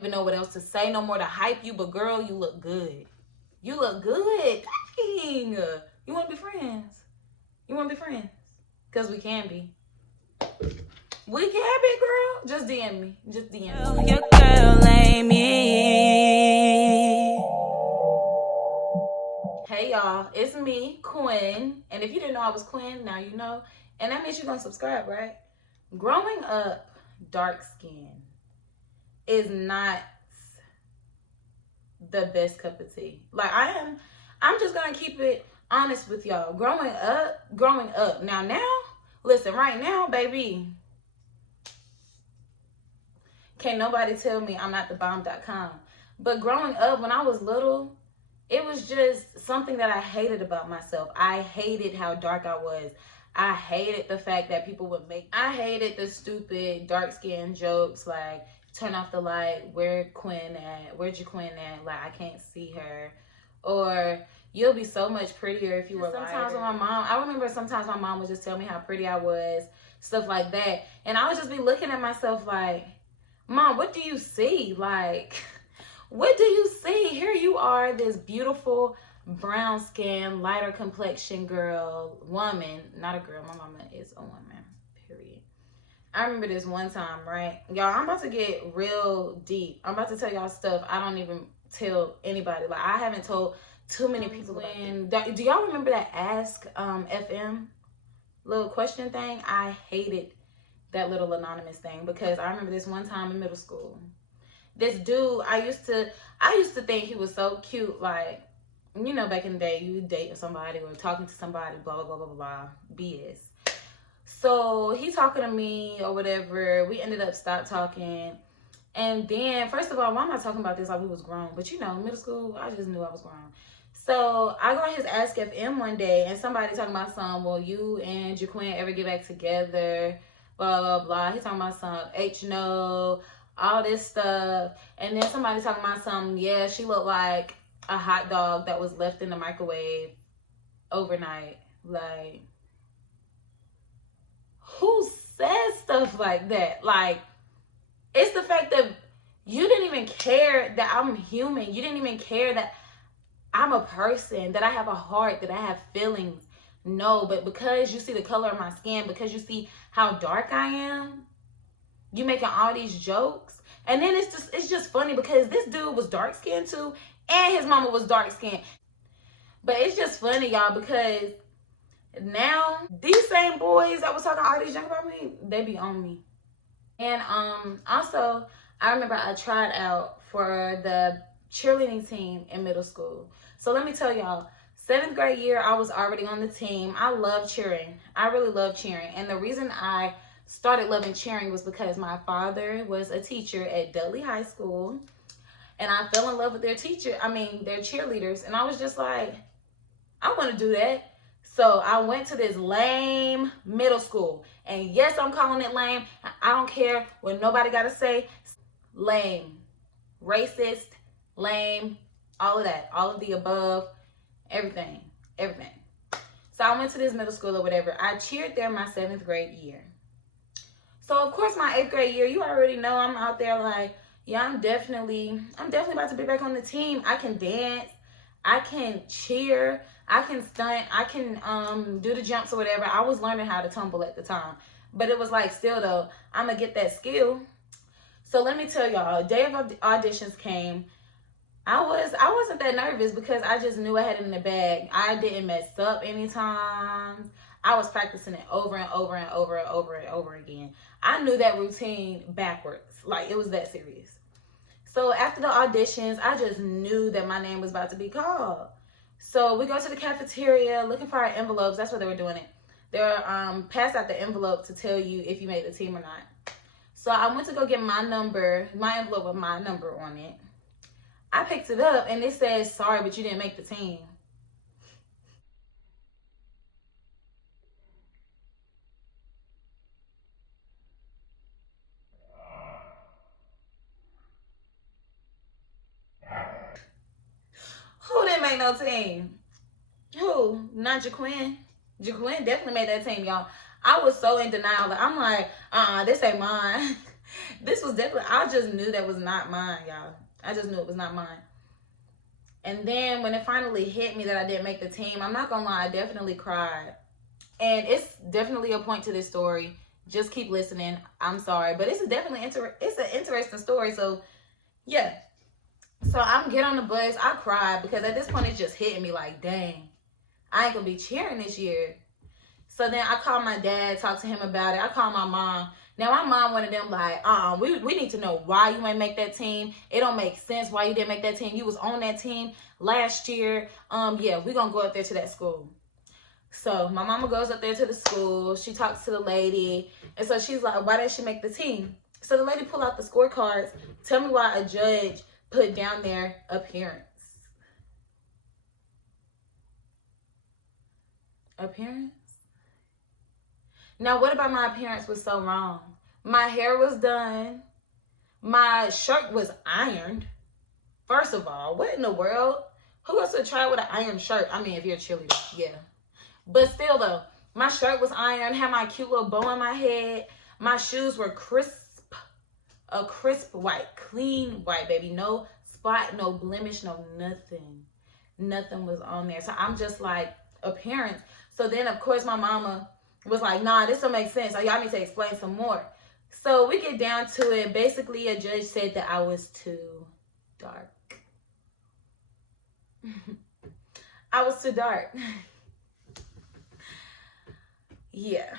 Even know what else to say no more to hype you, but girl, you look good. You look good. Dang. You want to be friends? You want to be friends? Because we can be. We can be, girl. Just DM me. Just DM me. Your girl ain't me. Hey, y'all. It's me, Quinn. And if you didn't know I was Quinn, now you know. And that means you're going to subscribe, right? Growing up dark skin is not the best cup of tea. Like, I'm just going to keep it honest with y'all. Growing up. Now, listen, right now, baby, can't nobody tell me I'm not the bomb.com. But growing up, when I was little, it was just something that I hated about myself. I hated how dark I was. I hated the fact that people would I hated the stupid dark skin jokes like, turn off the light, where'd your Quinn at? Like, I can't see her. Or, you'll be so much prettier if you were sometimes lighter. I remember sometimes my mom would just tell me how pretty I was, stuff like that. And I would just be looking at myself like, Mom, what do you see? Like, what do you see? Here you are, this beautiful brown skin, lighter complexion woman, not a girl, my mama is a woman, period. I remember this one time, right? Y'all, I'm about to get real deep. I'm about to tell y'all stuff I don't even tell anybody. Like, I haven't told too many people about. Do y'all remember that Ask FM little question thing? I hated that little anonymous thing because I remember this one time in middle school. This dude, I used to think he was so cute. Like, you know, back in the day, you date somebody or talking to somebody, blah, blah, blah, blah, blah, BS. So he talking to me or whatever. We ended up stop talking. And then, first of all, why am I talking about this like we was grown? But you know, middle school, I just knew I was grown. So I go on his Ask FM one day and somebody talking about some, well, you and Jaquin ever get back together? Blah, blah, blah. He talking about some no, all this stuff. And then somebody talking about some, yeah, she looked like a hot dog that was left in the microwave overnight. Like, who says stuff like that? Like, it's the fact that you didn't even care that I'm human. You didn't even care that I'm a person, that I have a heart, that I have feelings. No, but because you see the color of my skin, because you see how dark I am, you making all these jokes. And then it's just funny because this dude was dark skinned too, and his mama was dark skinned. But it's just funny, y'all, because now these same boys that was talking all these junk about me, they be on me. And also, I remember I tried out for the cheerleading team in middle school. So let me tell y'all, 7th grade year, I was already on the team. I love cheering. I really love cheering. And the reason I started loving cheering was because my father was a teacher at Dudley High School. And I fell in love with their cheerleaders. And I was just like, I want to do that. So I went to this lame middle school. And yes, I'm calling it lame. I don't care what nobody got to say. Lame. Racist. Lame. All of that. All of the above. Everything. So I went to this middle school or whatever. I cheered there my 7th grade year. So of course my 8th grade year, you already know I'm out there like, yeah, I'm definitely about to be back on the team. I can dance. I can cheer. I can stunt. I can do the jumps or whatever. I was learning how to tumble at the time. But it was like, still though, I'm going to get that skill. So let me tell y'all, day of auditions came. I wasn't that nervous because I just knew I had it in the bag. I didn't mess up anytime. I was practicing it over and over and over and over and over again. I knew that routine backwards. Like, it was that serious. So after the auditions, I just knew that my name was about to be called. So we go to the cafeteria looking for our envelopes. That's what they were doing it. They were pass out the envelope to tell you if you made the team or not. So I went to go get my envelope with my number on it. I picked it up and it says, sorry, but you didn't make the team. Who didn't make no team? Who? Not Jaquin. Jaquin definitely made that team, y'all. I was so in denial. I'm like, this ain't mine. This was definitely, I just knew that was not mine, y'all. I just knew it was not mine. And then when it finally hit me that I didn't make the team, I'm not gonna lie, I definitely cried. And it's definitely a point to this story. Just keep listening. I'm sorry, but it's definitely it's an interesting story. So yeah. So I'm get on the bus. I cried because at this point it's just hitting me like, dang, I ain't gonna be cheering this year. So then I called my dad, talked to him about it. I called my mom. Now my mom, one of them, like, we need to know why you ain't make that team. It don't make sense why you didn't make that team. You was on that team last year. Yeah, we gonna go up there to that school. So my mama goes up there to the school. She talks to the lady. And so she's like, why didn't she make the team? So the lady pull out the scorecards. Tell me why a judge put down their appearance. Appearance? Now, what about my appearance was so wrong? My hair was done. My shirt was ironed. First of all, what in the world? Who wants to try with an ironed shirt? I mean, if you're a cheerleader, yeah. But still, though, my shirt was ironed, had my cute little bow on my head. My shoes were crisp, a crisp white, clean white, baby. No spot, no blemish, no nothing. Nothing was on there. So I'm just like, appearance. So then, of course, my mama was like, nah, this don't make sense. So y'all need to explain some more. So we get down to it. Basically, a judge said that I was too dark. I was too dark. Yeah.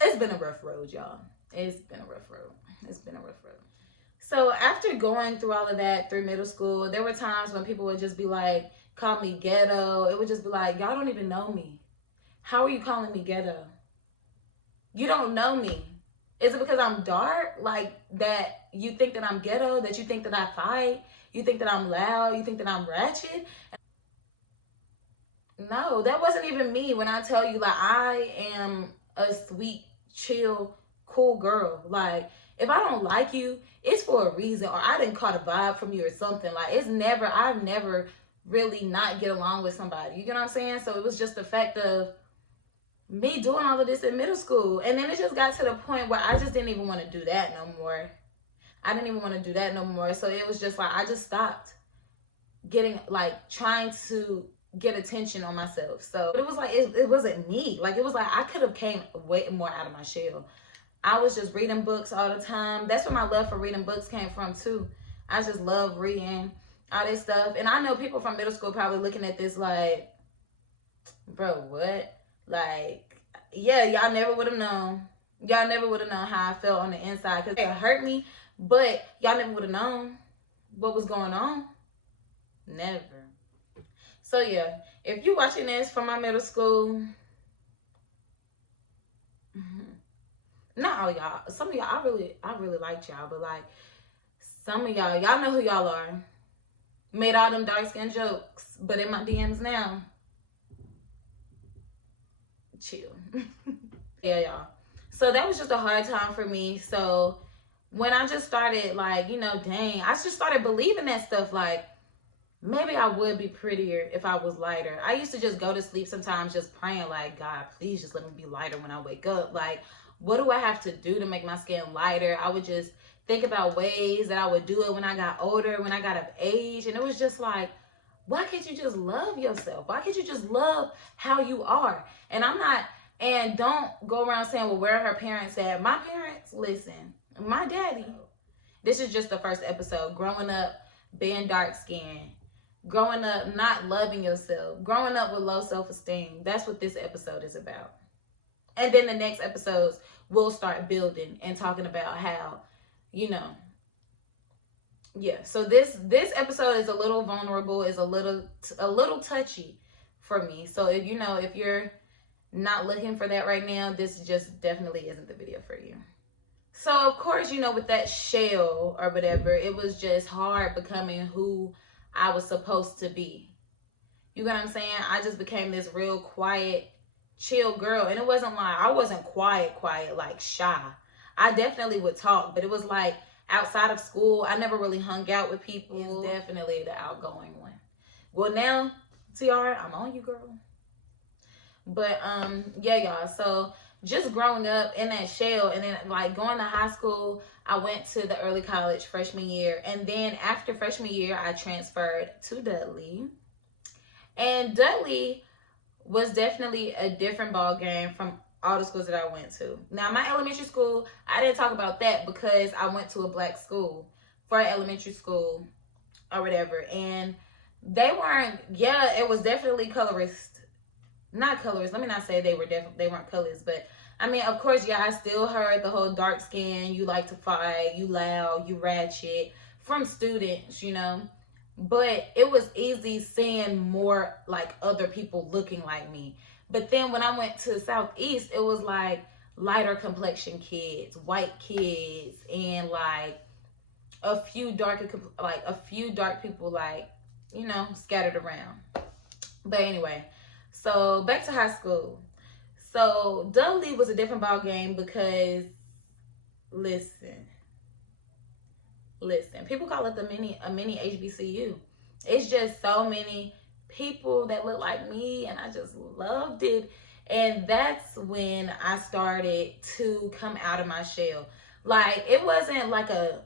It's been a rough road, y'all. It's been a rough road. It's been a rough road. So after going through all of that through middle school, there were times when people would just be like, call me ghetto. It would just be like, y'all don't even know me. How are you calling me ghetto? You don't know me. Is it because I'm dark? Like that you think that I'm ghetto? That you think that I fight? You think that I'm loud? You think that I'm ratchet? No, that wasn't even me when I tell you, like, I am a sweet, chill, cool girl. Like, if I don't like you, it's for a reason, or I didn't caught a vibe from you or something. Like, I've never really not get along with somebody. You get what I'm saying? So it was just the fact of me doing all of this in middle school. And then it just got to the point where I just didn't even want to do that no more. I didn't even want to do that no more. So it was just like, I just stopped getting, like, trying to get attention on myself. So it was like, it wasn't me. Like, it was like I could have came way more out of my shell. I was just reading books all the time. That's where my love for reading books came from too. I just love reading all this stuff. And I know people from middle school probably looking at this like, bro, what? Like, yeah, y'all never would have known. Y'all never would have known how I felt on the inside, because it hurt me, but y'all never would have known what was going on. Never. So yeah, if you're watching this from my middle school, not all y'all, some of y'all, I really liked y'all, but like some of y'all know who y'all are. Made all them dark skin jokes, but in my DMs now, chill. Yeah, y'all. So that was just a hard time for me. So when I just started, like, you know, dang, I just started believing that stuff, like, maybe I would be prettier if I was lighter. I used to just go to sleep sometimes just praying, like, God, please just let me be lighter when I wake up. Like, what do I have to do to make my skin lighter? I would just think about ways that I would do it when I got older, when I got of age. And it was just like, why can't you just love yourself? Why can't you just love how you are? And and don't go around saying, well, where are her parents at? My parents, listen, my daddy, this is just the first episode, growing up being dark skinned, growing up not loving yourself, growing up with low self-esteem. That's what this episode is about. And then the next episodes, we'll start building and talking about how, you know, yeah. So this episode is a little vulnerable, is a little touchy for me. So if you're not looking for that right now, this just definitely isn't the video for you. So of course, with that shell or whatever, it was just hard becoming who I was supposed to be. You get what I'm saying? I just became this real quiet, chill girl. And it wasn't like, I wasn't quiet, like shy. I definitely would talk, but it was like outside of school, I never really hung out with people. It's definitely the outgoing one. Well, now, Tiara, I'm on you, girl. But yeah, y'all. So just growing up in that shell. And then like going to high school, I went to the early college freshman year. And then after freshman year, I transferred to Dudley. And Dudley was definitely a different ball game from all the schools that I went to. Now, my elementary school, I didn't talk about that because I went to a black school for elementary school or whatever. And they weren't, yeah, it was definitely colorist. Not colorist. Let me not say they weren't colors, but I mean, of course, yeah, I still heard the whole dark skin, you like to fight, you loud, you ratchet from students, you know. But it was easy seeing more like other people looking like me. But then when I went to Southeast, it was like lighter complexion kids, white kids, and like a few dark people, like, you know, scattered around. But anyway, so back to high school. So Dudley was a different ball game because listen, people call it a mini HBCU. It's just so many people that look like me, and I just loved it. And that's when I started to come out of my shell. Like, it wasn't like a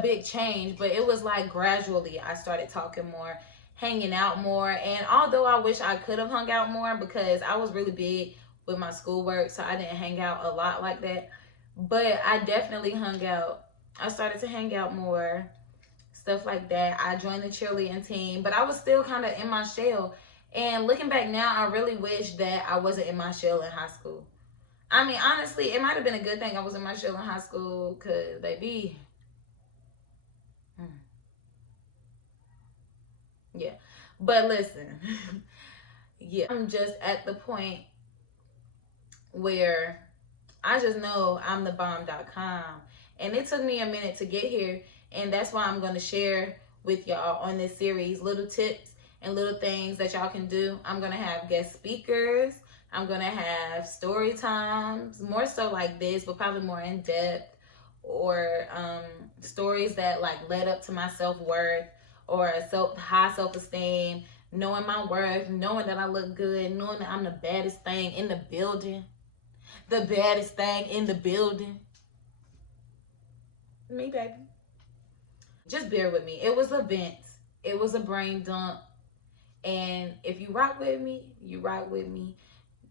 big change, but it was like gradually I started talking more, hanging out more. And although I wish I could have hung out more because I was really big with my schoolwork, so I didn't hang out a lot like that, but I definitely hung out. I started to hang out more, stuff like that. I joined the cheerleading team, but I was still kind of in my shell. And looking back now, I really wish that I wasn't in my shell in high school. I mean, honestly, it might have been a good thing I was in my shell in high school, because, baby, yeah. But listen, yeah, I'm just at the point where I just know I'm the bomb.com. And it took me a minute to get here. And that's why I'm going to share with y'all on this series little tips and little things that y'all can do. I'm going to have guest speakers. I'm going to have story times, more so like this, but probably more in depth, or stories that like led up to my self-worth or high self-esteem, knowing my worth, knowing that I look good, knowing that I'm the baddest thing in the building. The baddest thing in the building. Me, baby. Just bear with me. It was a vent. It was a brain dump. And if you rock with me, you rock with me.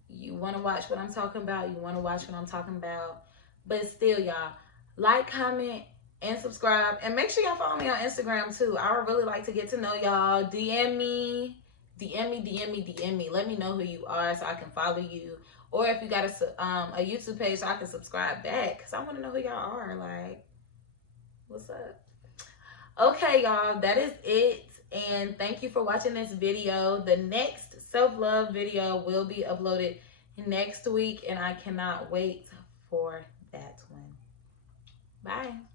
You want to watch what I'm talking about, you want to watch what I'm talking about. But still, y'all, like, comment, and subscribe. And make sure y'all follow me on Instagram, too. I would really like to get to know y'all. DM me. Let me know who you are so I can follow you. Or if you got a YouTube page so I can subscribe back. Because I want to know who y'all are. Like, what's up? Okay, y'all, that is it. And thank you for watching this video. The next self-love video will be uploaded next week. And I cannot wait for that one. Bye.